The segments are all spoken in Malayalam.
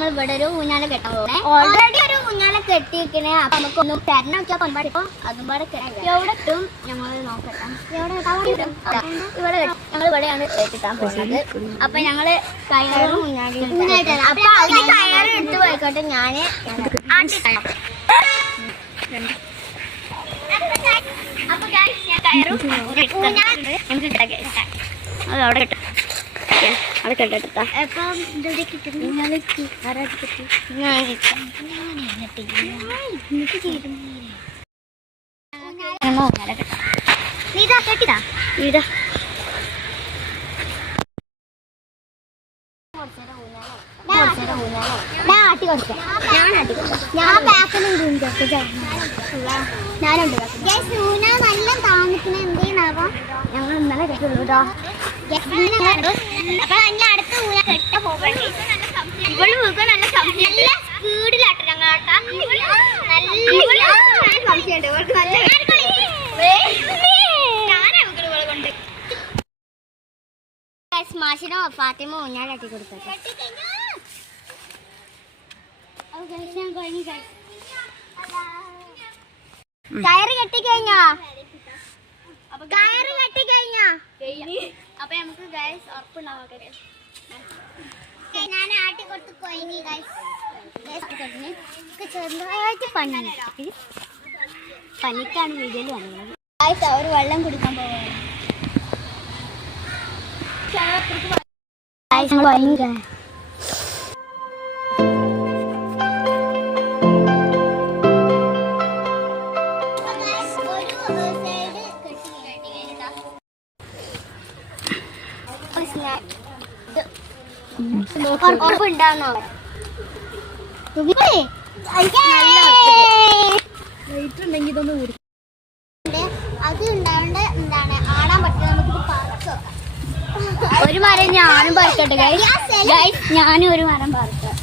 നമ്മൾ ഇവിടെ ഒരു ഊഞ്ഞാല കെട്ടാൻ പോകുന്നത്. ഓൾറെഡി ഒരു ഊഞ്ഞാല കെട്ടിയിരിക്കണേ. അപ്പൊ നമുക്കൊന്നും തരണം നോക്കിയാൽ കൊണ്ടാടിപ്പോ അതും പാടെ എവിടെ ഇട്ടും ഞങ്ങൾ നോക്കട്ടെ. ഇവിടെ ഞങ്ങൾ ഇവിടെയാണ് കെട്ടിട്ടാൻ പോകുന്നത്. അപ്പൊ ഞങ്ങള് കയറും ഊഞ്ഞാലും അപ്പൊ അതിന് കയറ് എടുത്ത് പോയിക്കോട്ടെ. ഞാന് അപ്പൊ ഞാൻ കയറും അത് അവിടെ കിട്ടും. അവിടെ കേട്ടാ ഞാൻ ഞാനുണ്ട് നല്ല താമസിക്കുന്ന എന്ത് ചെയ്യണാവാ ഞങ്ങൾ ഇന്നലെ കേട്ടുള്ളൂ കേട്ടോ. അപ്പൊ ഇനി അടുത്ത ഊന കെട്ട പോകണ്ടേ. ഇവള് വീക്ക് നല്ല നല്ല സ്പീഡിലാട്ടെ ഞങ്ങളാട്ടാ. നല്ല സംശയമുണ്ട് ഇവർക്ക്. നല്ല മാഷിനോ ഫാത്തിമോ ഞാൻ കെട്ടി കൊടുക്കട്ടെ. കയറ് കെട്ടിക്കഴിഞ്ഞോ? കയറ് കെട്ടിക്കഴിഞ്ഞോ? അപ്പൊ നമുക്ക് ഗൈസ് ഉറപ്പുണ്ടാവട്ടെ. ഞാൻ ആട്ടി കൊടുത്ത് കൊയിനി ഗൈസ്. ചെറുതായിട്ട് പനിക്കാണ് വീഡിയോയിൽ വന്നത്. ഗൈസ് അവർ വെള്ളം കുടിക്കാൻ പോവുകയാണ്. അത് ഉണ്ടാണ്ട് എന്താണ് ആടാൻ പറ്റില്ല. നമുക്കിത് പറക്കാം. ഒരു മരം ഞാനും പറിക്കട്ടെ ഗൈസ്. ഞാനും ഒരു മരം പറിക്കാം.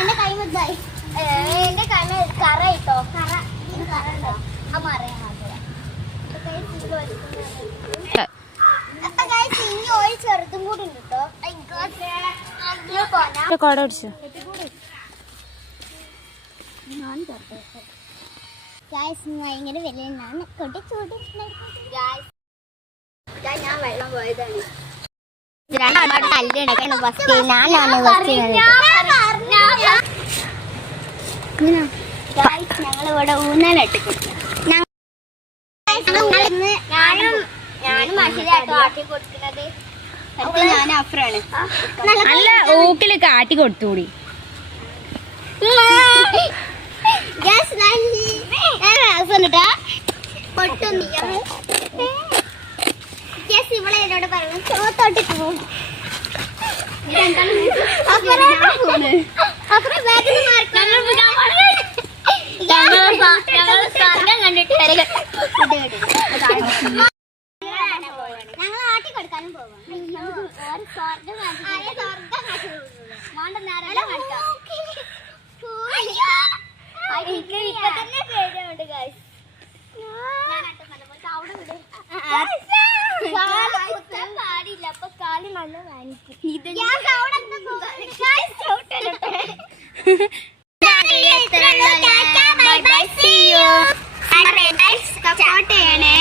എന്റെ കൈ മുതായി എന്റെ കൈ കറ ഇട്ടോ. കറ ആ മരം ഇനി ഒരു ചെറുതും കൂടി ഉണ്ട് കേട്ടോ. ഭയങ്കര വിലയാണ്. ഞാൻ വെള്ളം പോയതാണ്. ഞങ്ങളിവിടെ ഊന്നലിട്ട് ഞാനും മനുഷ്യരാട്ടോ ആട്ടി കൊടുക്കുന്നത്. ഞാൻ അഫ്രാണ്. നല്ല ഊക്കില് കാട്ടി കൊടുത്തുകൂടി. ഇവിടെ എന്നോട് പറഞ്ഞു ചോത്തോട്ടിട്ട് പോകും. കണ്ടിട്ട് ഞങ്ങൾ ആട്ടി കൊടുക്കാനും പോവാം. ഇപ്പൊ തന്നെ പേടിയുണ്ട് ഗൈസ്. പാടില്ല. അപ്പൊ കാല് നല്ല വാങ്ങിക്കും. സപ്പോർട്ട് ചെയ്യണേ.